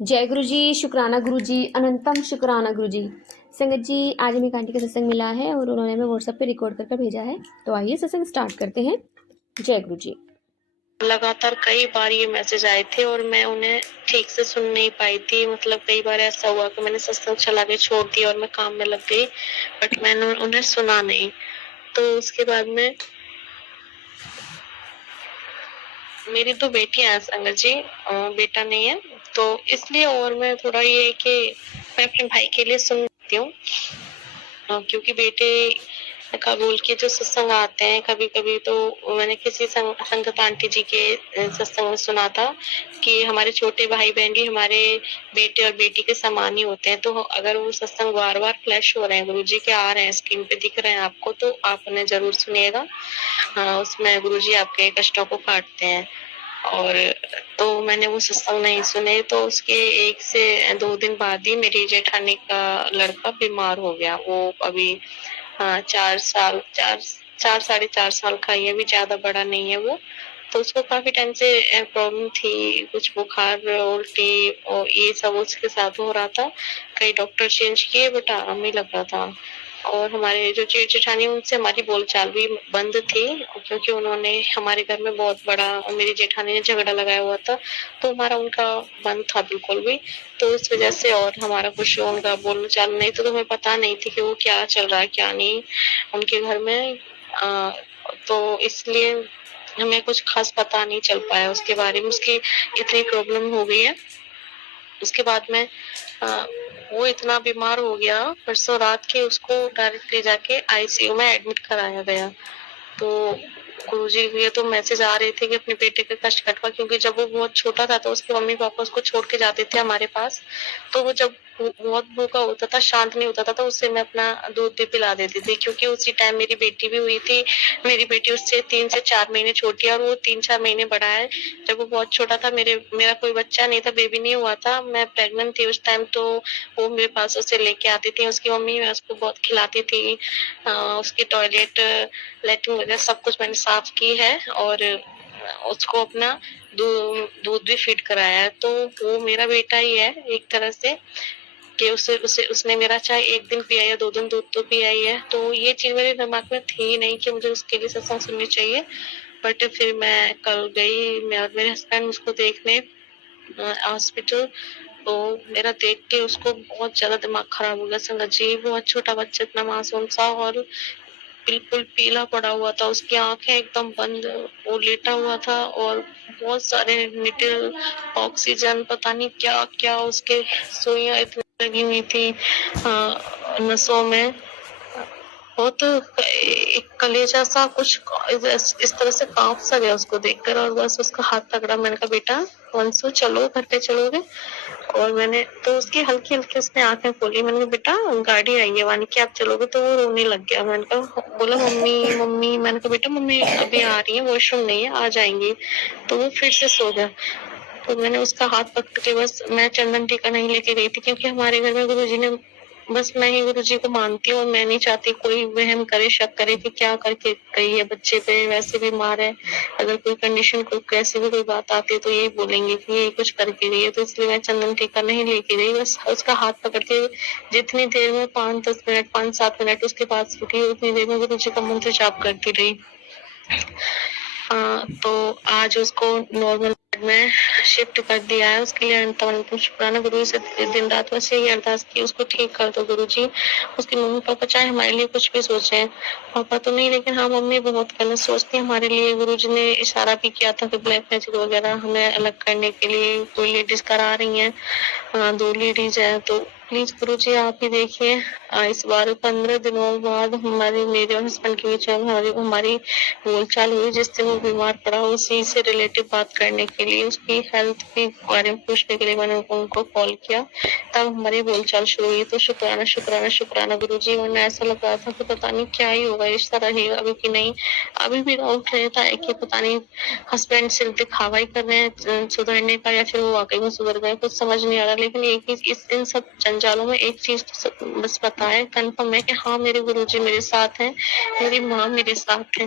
जय गुरु जी, शुक्राना गुरु जी, अनंतम शुक्राना गुरु जी। संगत जी, आज हमें एक आंटी का सत्संग मिला है और उन्होंने हमें व्हाट्सएप पे रिकॉर्ड करके भेजा है। तो आइए सत्संग स्टार्ट करते हैं। जय गुरु जी। लगातार कई बार ये मैसेज आए थे और मैं उन्हें ठीक से सुन नहीं पाई थी। मतलब कई बार ऐसा हुआ कि मैंने सत्संग चला के छोड़ दिया और मैं काम में लग गई, बट मैंने उन्हें सुना नहीं। तो उसके बाद में मेरी तो बेटियां हैं संगत जी, बेटा नहीं है। तो इसलिए और मैं थोड़ा ये कि मैं अपने भाई के लिए सुनती हूँ, क्योंकि बेटे का बोल के जो सत्संग आते हैं कभी कभी, तो मैंने किसी संगत आंटी जी के सत्संग में सुना था कि हमारे छोटे भाई बहन भी हमारे बेटे और बेटी के समान ही होते हैं। तो अगर वो सत्संग बार बार फ्लैश हो रहे हैं, गुरु जी के आ रहे हैं, स्क्रीन पे दिख रहे हैं आपको, तो आप उन्हें जरूर सुनिएगा। उसमें गुरु जी आपके कष्टों को काटते हैं। और तो मैंने वो सत्संग नहीं सुने, तो उसके 1 से 2 दिन बाद ही मेरी जेठानी का लड़का बीमार हो गया। वो अभी 4 साढ़े 4 साल का ही है, अभी ज्यादा बड़ा नहीं है वो। तो उसको काफी टाइम से प्रॉब्लम थी, कुछ बुखार, उल्टी और ये सब उसके साथ हो रहा था। कई डॉक्टर चेंज किए बट आराम नहीं लग रहा था। और हमारे जो जेठानी, उनसे हमारी बोलचाल भी बंद थी, क्योंकि उन्होंने हमारे घर में बहुत बड़ा, मेरी जेठानी ने झगड़ा लगाया हुआ था, तो हमारा उनका बंद था बिल्कुल भी। तो इस वजह से और हमारा कुछ उनका बोलचाल नहीं, तो हमें पता नहीं थी कि वो क्या चल रहा है क्या नहीं उनके घर में। तो इसलिए हमें कुछ खास पता नहीं चल पाया उसके बारे में, उसकी इतनी प्रॉब्लम हो गई है। उसके बाद में वो इतना बीमार हो गया, परसों रात के उसको डायरेक्ट ले जाके आईसीयू में एडमिट कराया गया। तो गुरुजी के तो मैसेज आ रहे थे कि अपने बेटे का कष्ट कटवा, क्योंकि जब वो बहुत छोटा था तो उसके मम्मी पापा उसको छोड़ के जाते थे हमारे पास। तो वो जब बहुत भूखा होता था, शांत नहीं होता था, तो उससे मैं अपना दूध भी पिला देती थी, क्योंकि उसी टाइम मेरी बेटी भी हुई थी। मेरी बेटी उससे 3 से 4 महीने छोटी है और वो 3-4 महीने बड़ा है। जब वो बहुत छोटा था, मेरा कोई बच्चा नहीं था, बेबी नहीं हुआ था, मैं प्रेग्नेंट थी उस टाइम। तो वो मेरे पास उसे लेके आती थी उसकी मम्मी, मैं उसको बहुत खिलाती थी। उसकी टॉयलेट, लैट्रिन वगैरह सब कुछ मैंने साफ की है, और उसको अपना दूध भी फीड कराया है। तो वो मेरा बेटा ही है एक तरह से, कि उसे उसे उसने मेरा चाहे 1 दिन पिया या 2 दिन दूध तो पिया ही है। तो ये चीज मेरे दिमाग में थी नहीं कि मुझे उसके लिए सत्संग सुननी चाहिए। बट फिर मैं कल गई, मैं और मेरे हस्बैंड उसको देखने हॉस्पिटल। तो मेरा देख के उसको बहुत ज्यादा दिमाग खराब हो गया संगत जी। बहुत छोटा बच्चा, इतना मासूम सा, और बिल्कुल पीला पड़ा हुआ था, उसकी आंखें एकदम बंद, वो लेटा हुआ था, और बहुत सारे निटिल, ऑक्सीजन, पता नहीं क्या क्या उसके सुइयां इतनी लगी हुई थी नसों में। बहुत एक कलेजा सा कुछ इस तरह से कांप सा गया उसको देखकर, और बस उसका हाथ पकड़ा। मैंने कहा बेटा वंशु चलो, घर पे चलोगे? और मैंने तो उसकी हल्की हल्की उसने आंखें खोली। मैंने कहा बेटा गाड़ी आई है वानी की, आप चलोगे? तो वो रोने लग गया। मैंने कहा, बोला मम्मी मम्मी। मैंने कहा बेटा मम्मी अभी आ रही है, वॉशरूम नहीं है, आ जाएंगी। तो वो फिर से सो गया। तो मैंने उसका हाथ पकड़ के, बस मैं चंदन टीका नहीं लेके गई थी, क्योंकि हमारे घर में गुरुजी ने, बस मैं ही गुरुजी को मानती हूँ, और मैं नहीं चाहती कोई वहम करे, शक करे कि क्या करके गई है बच्चे पे, वैसे बीमार है। अगर कोई कंडीशन, कोई कैसी भी कोई बात आती है तो यही बोलेंगे कि ये कुछ करके गई है। तो इसलिए मैं चंदन टीका नहीं लेके गई, बस उसका हाथ पकड़ के जितनी देर में 5-10 मिनट, 5-7 मिनट उसके पास रुकी, उतनी देर में गुरुजी का मंत्र जाप करती रही। तो आज उसको नॉर्मल वार्ड में शिफ्ट कर दिया है। उसके लिए अंतम शुक्राना गुरु से दिन रात बस यही अरदास की, उसको ठीक कर दो गुरु जी। उसके मम्मी पापा चाहे हमारे लिए कुछ भी सोचे, पापा तो नहीं, लेकिन हाँ मम्मी बहुत गलत सोचती है हमारे लिए। गुरु जी ने इशारा भी किया था कि ब्लैक मैजिक वगैरह हमें अलग करने के लिए कोई लेडीज करा रही है, 2 लेडीज है। तो प्लीज गुरु जी आप ही देखिए। इस बार 15 दिनों बाद हमारे, मेरे और हस्बैंड के बीच में हमारी बोलचाल हुई, जिससे वो बीमार पड़ा, उसी से रिलेटिव बात करने के लिए, उसकी हेल्थ के बारे में पूछने के लिए मैंने उनको कॉल किया, तब हमारी बोलचाल शुरू हुई। तो शुक्राना शुक्राना शुक्राना गुरु जी। वरना ऐसा लग रहा था कि पता नहीं क्या ही होगा, रिश्ता रहेगा अभी कि नहीं। अभी भी डाउट रहता है कि पता नहीं हस्बैंड सिर्फ दिखावा ही कर रहे हैं सुधरने का, या फिर वो वाकई में सुधर गए, कुछ समझ नहीं आ रहा। लेकिन एक ही इन सब जंजालों में एक चीज तो बस पता है, कन्फर्म है कि हाँ मेरे गुरुजी मेरे साथ हैं, मेरी माँ मेरे साथ है।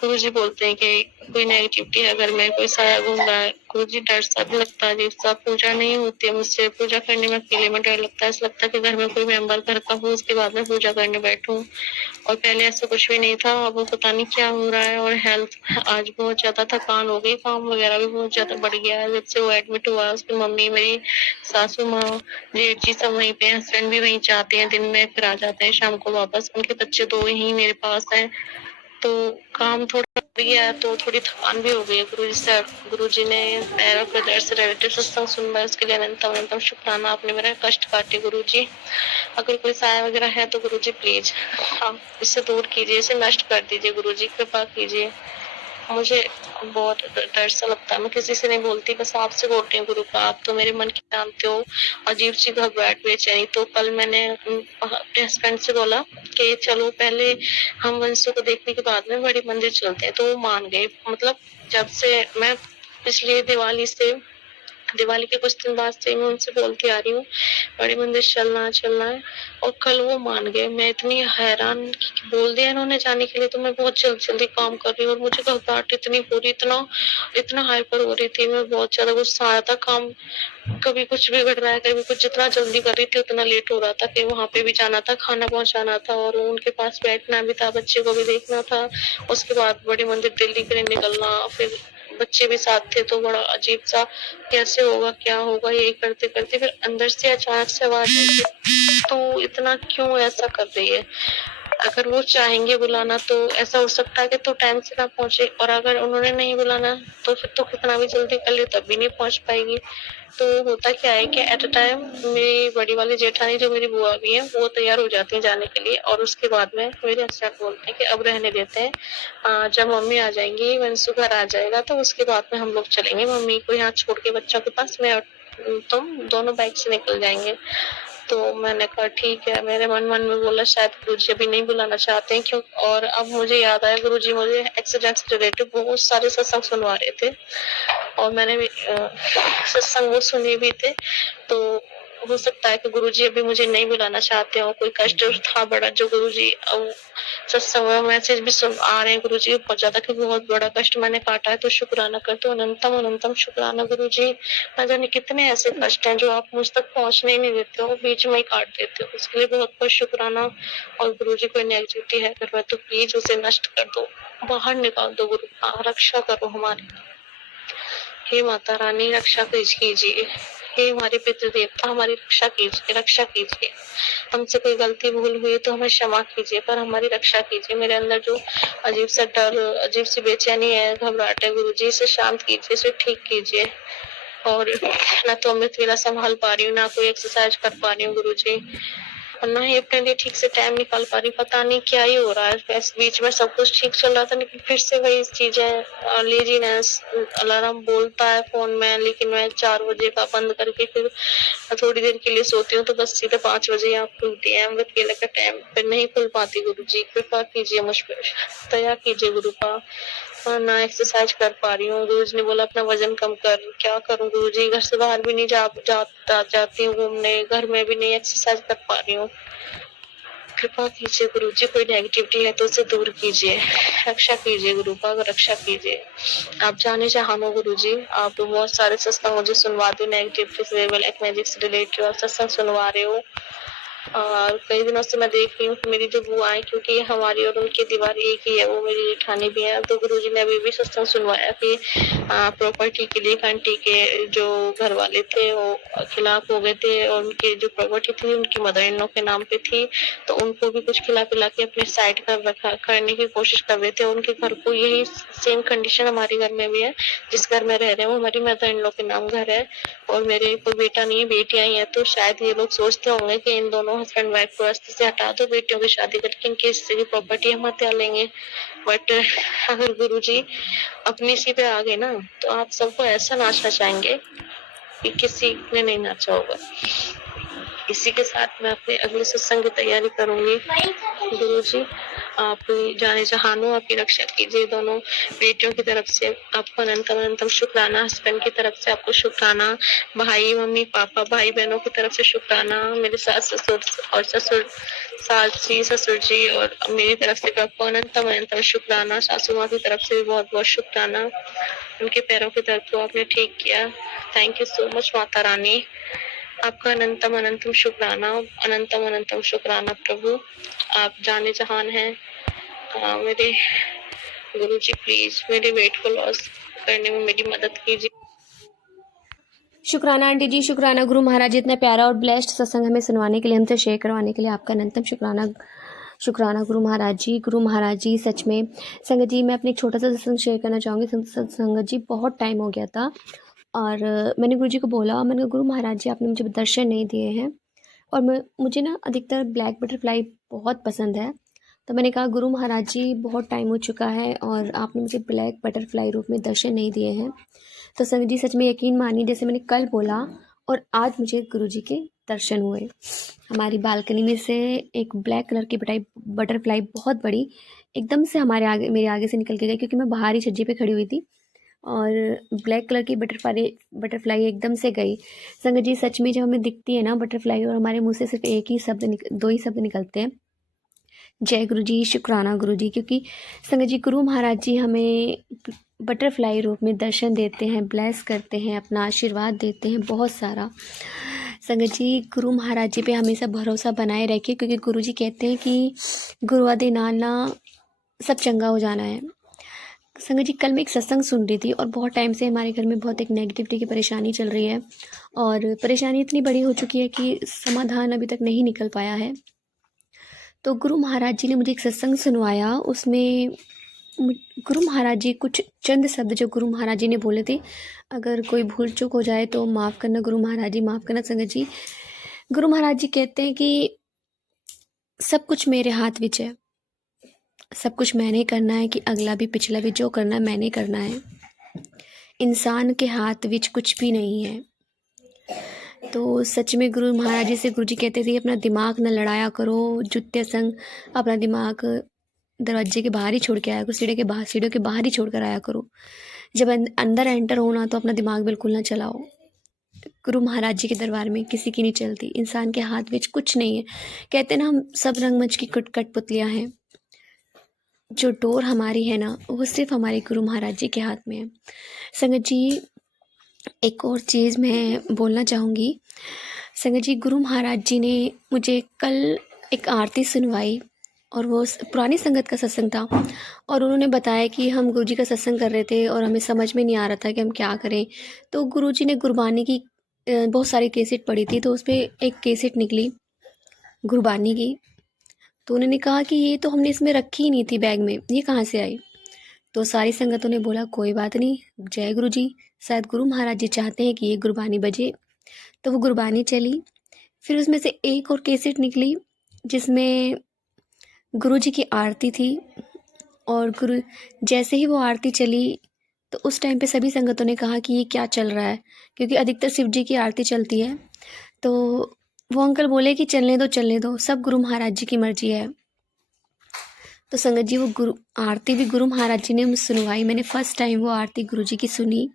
गुरुजी बोलते हैं कि कोई नेगेटिविटी है घर में, कोई साया घूम रहा है, गुरुजी डर सा भी लगता है, अजीब सा। पूजा नहीं होती है मुझसे, पूजा करने में अकेले में डर लगता है, ऐसा लगता है कि घर में कोई मेंबर घर का हो उसके बाद में पूजा करने बैठूं। और पहले ऐसा कुछ भी नहीं था, अब पता नहीं क्या हो रहा है। और हेल्थ आज बहुत ज्यादा थकान हो गई, काम वगैरह भी बहुत ज्यादा बढ़ गया है। जब से वो एडमिट हुआ, उसकी मम्मी, मेरी सासू माँ, जेठ जी सब वहीं पे, हस्बैंड भी वहीं जाते हैं, दिन में फिर आ जाते हैं शाम को वापस। उनके बच्चे दो ही मेरे पास हैं, तो काम थोड़ा बढ़ गया है, तो थोड़ी थकान भी हो गई है। गुरुजी ने पैरों पे दर्द से रिलेटेड सत्संग सुनवाया, उसके लिए अनंतम अनंतम शुक्राना। आपने मेरा कष्ट काटे गुरुजी। अगर कोई साया वगैरह है तो गुरुजी प्लीज आप इससे दूर कीजिए, इसे नष्ट कर दीजिए गुरुजी, कृपा कीजिए। मुझे बहुत डर सा लगता है, मैं किसी से नहीं बोलती, बस आपसे बोलती हूँ गुरु का। आप तो मेरे मन की जानते हो। अजीब सी घबराहट, बेचैनी। तो कल मैंने अपने हस्बैंड से बोला कि चलो पहले हम वंशु को देखने के बाद में बड़ी मंदिर चलते हैं, तो वो मान गए। मतलब जब से मैं पिछली दिवाली के कुछ दिन बाद से मैं उनसे बोलती आ रही हूँ बड़ी मंदिर चलना है, और कल वो मान गए। मैं इतनी हैरान कि बोल दिया इन्होंने जाने के लिए, तो मैं बहुत जल्दी काम कर रही हूँ, और मुझे घबराहट इतनी हो रही, इतना इतना हाइपर हो रही थी, मैं बहुत ज्यादा गुस्सा आया था। काम कभी कुछ बिगड़ रहा है, कभी कुछ, जितना जल्दी कर रही थी उतना लेट हो रहा था, कि वहां पे भी जाना था, खाना पहुंचाना था, और उनके पास बैठना भी था, बच्चे को भी देखना था। उसके बाद बड़ी मंदिर दिल्ली के लिए निकलना, फिर बच्चे भी साथ थे, तो बड़ा अजीब सा कैसे होगा क्या होगा, यही करते करते फिर अंदर से अचानक से आवाज आई कि तू इतना क्यों ऐसा कर रही है। अगर वो चाहेंगे बुलाना तो ऐसा हो सकता है कि तू टाइम से ना पहुंचे, और अगर उन्होंने नहीं बुलाना तो फिर तो कितना भी जल्दी कर ले तब भी नहीं पहुंच पाएगी। तो होता क्या है कि एट अ टाइम मेरी बड़ी वाली जेठानी, जो मेरी बुआ भी है, वो तैयार हो जाती है जाने के लिए, और उसके बाद में मेरे हस्बैंड बोलते हैं कि अब रहने देते हैं, जब मम्मी आ जाएंगी, वंशु घर आ जाएगा, तो उसके बाद में हम लोग चलेंगे मम्मी को यहाँ छोड़ के बच्चों के पास। मैं और तुम दोनों बाइक से निकल जाएंगे। तो मैंने कहा ठीक है। मेरे मन मन में बोला शायद गुरुजी अभी नहीं बुलाना चाहते हैं, क्यों। और अब मुझे याद आया, गुरुजी मुझे एक्सीडेंट से रिलेटेड बहुत सारे सत्संग सुनवा रहे थे, और मैंने भी सत्संग वो सुने भी थे। तो हो सकता है कि गुरुजी अभी मुझे नहीं बुलाना चाहते हो, कोई कष्ट था बड़ा जो गुरुजी अब सत्संग में मैसेज भी सुन आ रहे हैं गुरुजी बहुत ज्यादा, कि बहुत बड़ा कष्ट मैंने काटा है, तो शुक्राना कर दो, अनंतम अनंतम शुक्राना गुरुजी। न जाने कितने ऐसे कष्ट हैं जो आप मुझ तक पहुंचने ही नहीं देते हो, बीच में ही काट देते हो, उसके लिए बहुत बहुत शुक्राना। और गुरुजी कोई नेगेटिविटी है अगर तो प्लीज उसे नष्ट कर दो, बाहर निकाल दो गुरु, रक्षा करो हमारी। हे माता रानी रक्षा कीजिए, हे हमारे पितृ देवता हमारी रक्षा कीजिए, रक्षा कीजिए। हमसे कोई गलती भूल हुई तो हमें क्षमा कीजिए, पर हमारी रक्षा कीजिए। मेरे अंदर जो अजीब सा डर, अजीब सी बेचैनी है, घबराहट है, गुरुजी इसे शांत कीजिए, इसे ठीक कीजिए। और ना तो अमृत वेला संभाल पा रही हूँ, ना कोई एक्सरसाइज कर पा रही हूँ गुरुजी, और ना ही अपने लिए ठीक से टाइम निकाल पा रही। पता नहीं क्या ही हो रहा है। इस बीच में सब कुछ ठीक चल रहा था, लेकिन फिर से वही चीजें, लेजीनेस। अलार्म बोलता है फोन में, लेकिन मैं 4 बजे का बंद करके फिर थोड़ी देर के लिए सोती हूँ, तो बस सीधे 5 बजे आप खुलती है। अमृत वेला का टाइम पे नहीं खुल पाती। गुरुजी कृपा कीजिए मुझ पर, दया कीजिए गुरु का। ना एक्सरसाइज कर पा रही हूँ। गुरुजी ने बोला अपना वजन कम कर, क्या करूँ गुरुजी, घर से बाहर भी नहीं जाती हूँ घूमने, घर में भी नहीं एक्सरसाइज कर पा रही हूँ। कृपा कीजिए गुरुजी, कोई नेगेटिविटी है तो उसे दूर कीजिए, रक्षा कीजिए गुरु का, रक्षा कीजिए। आप जाने जहानो गुरुजी, आप तो बहुत सारे सत्संग मुझे सुनवा दो, नेगेटिविटी से, ब्लैक मैजिक से रिलेटेड आप सत्संग सुनवा रहे हो। और कई दिनों से मैं देख रही हूँ कि मेरी जो बुआ है, क्योंकि हमारी और उनकी दीवार एक ही है, वो मेरी जेठानी भी है, तो गुरुजी ने अभी भी सत्संग सुनवाया कि प्रॉपर्टी के लिए आंटी के जो घर वाले थे वो खिलाफ हो गए थे, और उनकी जो प्रॉपर्टी थी उनकी मदर इन लॉ के नाम पे थी, तो उनको भी कुछ खिला पिला के अपने साइड कर रखा करने की कोशिश कर रहे थे। उनके घर को यही सेम कंडीशन हमारे घर में भी है, जिस घर में रह रहे हैं वो हमारी मदर इन लॉ के नाम घर है, और मेरे कोई बेटा नहीं है, बेटियां ही है। तो शायद ये लोग सोचते होंगे कि इन दोनों हस्बैंड वाइफ को रास्ते से हटा दो, बेटियों की शादी करके इनके हिस्से की प्रॉपर्टी हम हत्या लेंगे। बट अगर गुरुजी अपनी सी पे आ गए ना, तो आप सबको ऐसा नाचना चाहेंगे कि किसी ने नहीं नाचा होगा। इसी के साथ मैं अपने अगले सत्संग की तैयारी करूंगी गुरुजी। आप जाने जहान हो, आपकी रक्षा कीजिए दोनों बेटियों की तरफ से आपको अनंतम अनंतम शुक्राना, हस्बैंड की तरफ से आपको शुक्राना, भाई मम्मी पापा भाई बहनों की तरफ से शुक्राना, मेरे सास ससुर और सास जी ससुर जी और मेरी तरफ से भी आपको अनंतम अनंतम शुक्राना, सासू माँ की तरफ से भी बहुत बहुत शुक्राना, उनके पैरों की दर्द को आपने ठीक किया। Thank you so much Mata Rani, आपका अनंतम अनंतम शुक्राना, अनंतम अनंतम शुक्राना प्रभु, आप जाने जहान हैं। मेरे गुरुजी प्लीज मेरे वेट को लॉस करने में मेरी मदद कीजिए। शुक्राना आंटी जी, शुक्राना गुरु महाराज जी, इतना प्यारा और ब्लेस्ड सत्संग हमें सुनवाने के लिए, हमसे शेयर करवाने के लिए आपका अनंतम शुक्राना। शुक्राना गुरु महाराज जी। गुरु महाराज जी सच में संगत जी, मैं अपने एक छोटा सा सत्संग शेयर करना चाहूँगी। संगत जी, बहुत टाइम हो गया था और मैंने गुरु जी को बोला, मैंने कहा गुरु महाराज जी आपने मुझे दर्शन नहीं दिए हैं और मुझे ना अधिकतर ब्लैक बटरफ्लाई बहुत पसंद है। तो मैंने कहा गुरु महाराज जी बहुत टाइम हो चुका है और आपने मुझे ब्लैक बटरफ्लाई रूप में दर्शन नहीं दिए हैं। तो संगत जी सच में यकीन मानिए, जैसे मैंने कल बोला और आज मुझे गुरु जी के दर्शन हुए। हमारी बालकनी में से एक ब्लैक कलर की बटरफ्लाई बहुत बड़ी एकदम से मेरे आगे से निकल के गई, क्योंकि मैं बाहर ही छज्जे पे खड़ी हुई थी और ब्लैक कलर की बटरफ्लाई एकदम से गई। संगत जी सच में जब हमें दिखती है ना बटरफ्लाई और हमारे मुंह से सिर्फ दो ही शब्द निकलते हैं, जय गुरु जी, शुक्राना गुरु जी। क्योंकि संगत जी गुरु महाराज जी हमें बटरफ्लाई रूप में दर्शन देते हैं, ब्लेस करते हैं, अपना आशीर्वाद देते हैं बहुत सारा। संगत जी गुरु महाराज जी पे हमेशा भरोसा बनाए रखिए, क्योंकि गुरु जी कहते हैं कि गुरुआ दे नाना सब चंगा हो जाना है। संगत जी कल मैं एक सत्संग सुन रही थी और बहुत टाइम से हमारे घर में बहुत एक नेगेटिविटी की परेशानी चल रही है और परेशानी इतनी बड़ी हो चुकी है कि समाधान अभी तक नहीं निकल पाया है। तो गुरु महाराज जी ने मुझे एक सत्संग सुनवाया, उसमें गुरु महाराज जी कुछ चंद शब्द जो गुरु महाराज जी ने बोले थे, अगर कोई भूल चूक हो जाए तो माफ़ करना गुरु महाराज जी, माफ़ करना संगत जी। गुरु महाराज जी कहते हैं कि सब कुछ मेरे हाथ विच है, सब कुछ मैंने करना है, कि अगला भी पिछला भी जो करना है मैंने करना है। इंसान के हाथ विच कुछ भी नहीं है। तो सच में गुरु महाराज जी से गुरु जी कहते थे अपना दिमाग न लड़ाया करो, जुत्ते संग अपना दिमाग दरवाजे के बाहर ही छोड़ के आया करो, सीढ़ियों के बाहर ही छोड़ कर आया करो। जब अंदर एंटर होना तो अपना दिमाग बिल्कुल ना चलाओ। गुरु महाराज जी के दरबार में किसी की नहीं चलती, इंसान के हाथ में कुछ नहीं है। कहते ना हम सब रंगमंच की कठपुतलियाँ हैं, जो डोर हमारी है ना वो सिर्फ हमारे गुरु महाराज जी के हाथ में है। संगत जी एक और चीज़ मैं बोलना चाहूँगी। संगत जी गुरु महाराज जी ने मुझे कल एक आरती सुनवाई और वो पुरानी संगत का सत्संग था और उन्होंने बताया कि हम गुरु जी का सत्संग कर रहे थे और हमें समझ में नहीं आ रहा था कि हम क्या करें। तो गुरु जी ने गुरबानी की बहुत सारी कैसेट पड़ी थी, तो उस पर एक कैसेट निकली गुरबानी की। तो उन्होंने कहा कि ये तो हमने इसमें रखी ही नहीं थी बैग में, ये कहाँ से आई। तो सारी संगतों ने बोला कोई बात नहीं, जय गुरु जी, शायद गुरु महाराज जी चाहते हैं कि ये गुरबानी बजे। तो वो गुरबानी चली, फिर उसमें से एक और कैसेट निकली जिसमें गुरु जी की आरती थी और जैसे ही वो आरती चली तो उस टाइम पे सभी संगतों ने कहा कि ये क्या चल रहा है, क्योंकि अधिकतर शिव जी की आरती चलती है। तो वो अंकल बोले कि चलने दो, सब गुरु महाराज जी की मर्जी है। तो संगत जी वो आरती भी गुरु महाराज जी ने सुनवाई, मैंने फर्स्ट टाइम वो आरती गुरु जी की सुनी।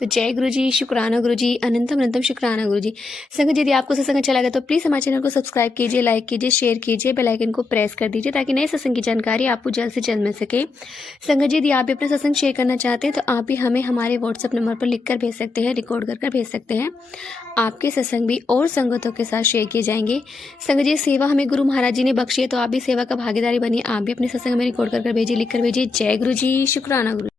तो जय गुरु जी, शुक्राना गुरु जी, अनंतम अनंतम शुक्राना गुरु जी। संगत जी यदि आपको सत्संग अच्छा लगा तो प्लीज़ हमारे चैनल को सब्सक्राइब कीजिए, लाइक कीजिए, शेयर कीजिए, बेल आइकन को प्रेस कर दीजिए ताकि नए सत्संग की जानकारी आपको जल्द से जल्द मिल सके। संगत जी यदि आप भी अपना सत्संग शेयर करना चाहते हैं तो आप भी हमें हमारे व्हाट्सअप नंबर पर लिख कर भेज सकते हैं, रिकॉर्ड कर भेज सकते हैं। आपके सत्संग भी और संगतों के साथ शेयर किए जाएंगे। संगत जी सेवा हमें गुरु महाराज जी ने बख्शी है, तो आप भी सेवा का भागीदारी बनिए, आप भी अपने सत्संग में रिकॉर्ड कर भेजिए, लिख कर भेजिए। जय गुरु जी, शुक्राना गुरु।